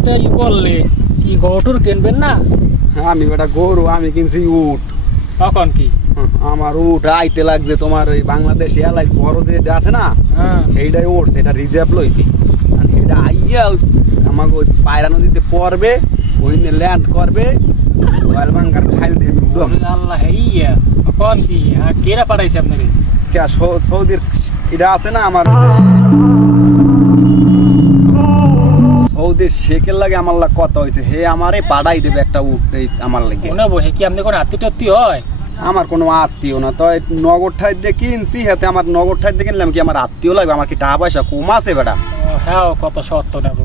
এটা ই বললে কি গরুটুর কিনবেন না? আমি বেটা গরু আমি কিনছি উট। তখন কি আমার উট আইতে লাগছে তোমার ওই বাংলাদেশ এয়ারলাইন্স বড় যে আছে না, হ্যাঁ এইটাই উঠছে, এটা রিজার্ভ লইছি। আর এটা আইয়া আমাকে ওই পায়রা নদীতে পড়বে, ওইখানে ল্যান্ড করবে, ওয়ালবাঙ্গার খাইল দিয়ে উঠবে। আল্লাহ ইয়া তখন কি কেরা পাঠাইছে আপনাকে? সৌদির এটা আছে না আমার সৌদির শেখের লাগে আমার লাগে কথা হয়েছে, হে আমারে পাঠাই দেবে একটা উট এই আমার লাগে। মনে বসে কি আপনি কোনো আত্মীয় হয়? আমার কোনো আত্মীয় না, তো নগর ঠাই দিয়ে কিনছি, হাতে আমার নগর ঠাই দিয়ে কিনলাম কি আমার আত্মীয় লাগবে? আমার কি টাকা পয়সা কম আছে বেটা? হ্যাঁ কত সত্য নেবো।